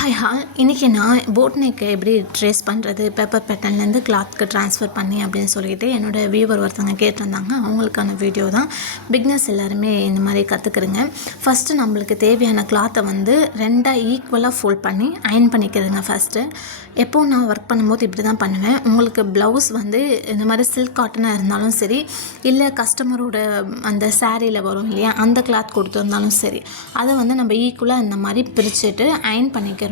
Hi இன்றைக்கி நான் boat நெக்கை எப்படி ட்ரேஸ் பண்ணுறது பேப்பர் பேட்டர்ன்லேருந்து கிளாத்துக்கு ட்ரான்ஸ்ஃபர் பண்ணி அப்படின்னு சொல்லிட்டு என்னோடய வியூவர் ஒருத்தவங்க கேட்டிருந்தாங்க. அவங்களுக்கான வீடியோ தான். பிக்னஸ் எல்லாருமே இந்த மாதிரி கற்றுக்குறங்க. ஃபஸ்ட்டு நம்மளுக்கு தேவையான கிளாத்தை வந்து ரெண்டாக ஈக்குவலாக ஃபோல்ட் பண்ணி அயன் பண்ணிக்கிறதுங்க. ஃபஸ்ட்டு எப்போது நான் ஒர்க் பண்ணும்போது இப்படி தான் பண்ணுவேன். உங்களுக்கு ப்ளவுஸ் வந்து இந்த மாதிரி சில்க் காட்டனாக இருந்தாலும் சரி, இல்லை கஸ்டமரோட அந்த சாரியில் வரும் இல்லையா, அந்த கிளாத் கொடுத்துருந்தாலும் சரி, அதை வந்து நம்ம ஈக்குவலாக இந்த மாதிரி பிரிச்சுட்டு அயன் பண்ணிக்கிறணும்.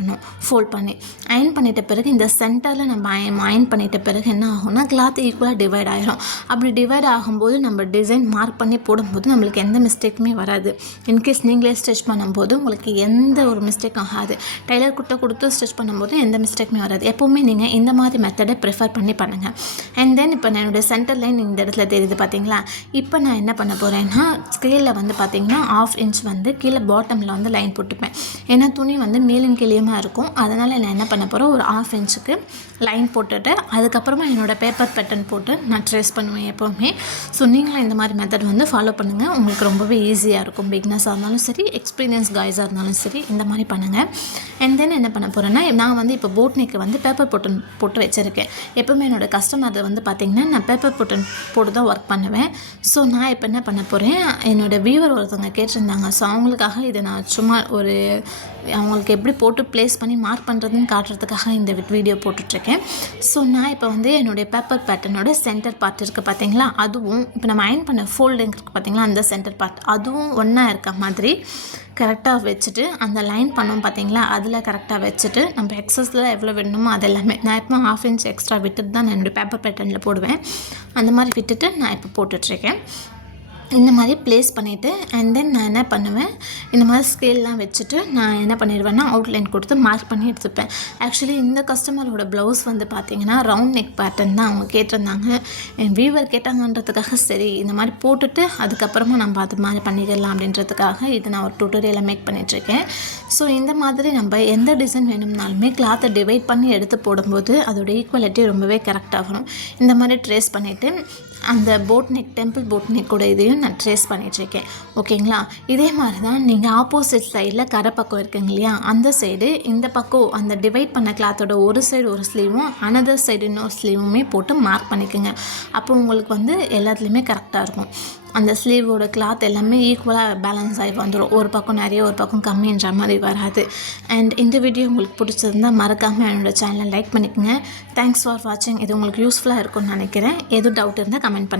ஃபோல்ட் பண்ணி அயன் பண்ணிட்ட பிறகு இந்த சென்டரில் நம்ம அயன் பண்ணிட்ட பிறகு என்ன ஆகும்னா கிளாத் ஈக்குவலாக டிவைட் ஆகிரும். அப்படி டிவைட் ஆகும்போது நம்ம டிசைன் மார்க் பண்ணி போடும்போது நம்மளுக்கு எந்த மிஸ்டேக்குமே வராது. இன்கேஸ் நீங்களே ஸ்டிச் பண்ணும்போது உங்களுக்கு எந்த ஒரு மிஸ்டேக் ஆகாது. டெய்லர் கிட்ட கொடுத்து ஸ்டிச் பண்ணும்போது எந்த மிஸ்டேக்குமே வராது. எப்போவுமே நீங்கள் இந்த மாதிரி மெத்தடை ப்ரிஃபர் பண்ணி பண்ணுங்கள். அண்ட் தென் இப்போ நான் என்னுடைய சென்டர் லைன் இந்த இடத்துல தெரியுது பார்த்தீங்களா. இப்போ நான் என்ன பண்ண போகிறேன்னா ஸ்கேலில் வந்து பார்த்தீங்கன்னா 1/2 இன்ச் வந்து கீழே பாட்டமில் வந்து லைன் போட்டுப்பேன். ஏன்னா துணி வந்து மேலும் கீழேயுமாக இருக்கும். அதனால் நான் என்ன பண்ண போகிறேன், ஒரு 1/2 இன்ச்சுக்கு லைன் போட்டுட்டு அதுக்கப்புறமா என்னோடய பேப்பர் பேட்டர்ன் போட்டு நான் ட்ரேஸ் பண்ணுவேன் எப்போவுமே. ஸோ நீங்களும் இந்த மாதிரி மெத்தட் வந்து ஃபாலோ பண்ணுங்கள். உங்களுக்கு ரொம்பவே ஈஸியாக இருக்கும். பிக்னஸாக இருந்தாலும் சரி, எக்ஸ்பீரியன்ஸ் காய்ஸாக இருந்தாலும் சரி, இந்த மாதிரி பண்ணுங்கள். அண்ட் தென் என்ன பண்ண போகிறேன்னா, நான் வந்து இப்போ போட் நெக்கு வந்து பேப்பர் பேட்டர்ன் போட்டு வச்சுருக்கேன். எப்போவுமே என்னோடய கஸ்டமர் வந்து பார்த்திங்கன்னா நான் பேப்பர் பேட்டர்ன் போட்டு தான் ஒர்க் பண்ணுவேன். ஸோ நான் இப்போ என்ன பண்ண போகிறேன், என்னோடய வியூவர் ஒருத்தவங்க கேட்டிருந்தாங்க. ஸோ அவங்களுக்காக இதை நான் சும்மா ஒரு அவங்களுக்கு எப்படி போட்டு ப்ளேஸ் பண்ணி மார்க் பண்ணுறதுன்னு காட்டுறதுக்காக இந்த வீடியோ போட்டுட்ருக்கேன். ஸோ நான் இப்போ வந்து என்னுடைய பேப்பர் பேட்டர்னோட சென்டர் பார்ட் இருக்குது பார்த்தீங்களா, அதுவும் இப்போ நம்ம அயன் பண்ண ஃபோல்டிங் இருக்குது பார்த்தீங்களா, அந்த சென்டர் பார்ட் அதுவும் ஒன்றா இருக்க மாதிரி கரெக்டாக வச்சுட்டு அந்த லைன் பண்ணோம் பார்த்தீங்களா, அதில் கரெக்டாக வச்சுட்டு நம்ம எக்ஸஸில் எவ்வளோ வேணுமோ அது எல்லாமே நான் இப்போ 1/2 இன்ச் எக்ஸ்ட்ரா விட்டுட்டு தான் நான் என்னுடைய பேப்பர் பேட்டர்னில் போடுவேன். அந்த மாதிரி விட்டுட்டு நான் இப்போ போட்டுட்ருக்கேன். இந்த மாதிரி ப்ளேஸ் பண்ணிவிட்டு அண்ட் தென் நான் என்ன பண்ணுவேன், இந்த மாதிரி ஸ்கேல்லாம் வச்சுட்டு நான் என்ன பண்ணிடுவேன்னா அவுட்லைன் கொடுத்து மார்க் பண்ணி எடுத்துப்பேன். ஆக்சுவலி இந்த கஸ்டமரோட ப்ளவுஸ் வந்து பார்த்திங்கன்னா ரவுண்ட் நெக் பேட்டர்ன் தான் அவங்க கேட்டிருந்தாங்க. என் வியூவர் கேட்டாங்கன்றதுக்காக சரி இந்த மாதிரி போட்டுட்டு அதுக்கப்புறமா நம்ம அது மாதிரி பண்ணிக்கலாம் அப்படின்றதுக்காக இது நான் ஒரு டுட்டோரியலை மேக் பண்ணிகிட்ருக்கேன். ஸோ இந்த மாதிரி நம்ம எந்த டிசைன் வேணும்னாலுமே கிளாத்தை டிவைட் பண்ணி எடுத்து போடும்போது அதோட ஈக்குவாலிட்டி ரொம்பவே கரெக்டாக வரும். இந்த மாதிரி ட்ரேஸ் பண்ணிவிட்டு அந்த போட் நெக் டெம்பிள் போட் நெக்கோட இதையும் நான் ட்ரேஸ் பண்ணிகிட்ருக்கேன். ஓகேங்களா. இதே மாதிரி தான் நீங்கள் ஆப்போசிட் சைடில் கரை பக்கம் இருக்குங்க இல்லையா, அந்த சைடு இந்த பக்கம் அந்த டிவைட் பண்ண கிளாத்தோட ஒரு சைடு ஒரு ஸ்லீவும் அனதர் சைடு இன்னொரு ஸ்லீவுமே போட்டு மார்க் பண்ணிக்கோங்க. அப்போ உங்களுக்கு வந்து எல்லாத்துலேயுமே கரெக்டாக இருக்கும். அந்த ஸ்லீவோட கிளாத் எல்லாமே ஈக்குவலாக பேலன்ஸ் ஆகி வந்துடும். ஒரு பக்கம் நிறைய ஒரு பக்கம் கம்மின்ற மாதிரி வராது. அண்ட் இந்த வீடியோ உங்களுக்கு பிடிச்சிருந்தால் மறக்காமல் என்னோடய சேனலை லைக் பண்ணிக்கோங்க. தேங்க்ஸ் ஃபார் வாட்சிங். இது உங்களுக்கு யூஸ்ஃபுல்லாக இருக்கும்னு நினைக்கிறேன். எதுவும் டவுட் இருந்தால் கமெண்ட் பண்ணுங்கள்.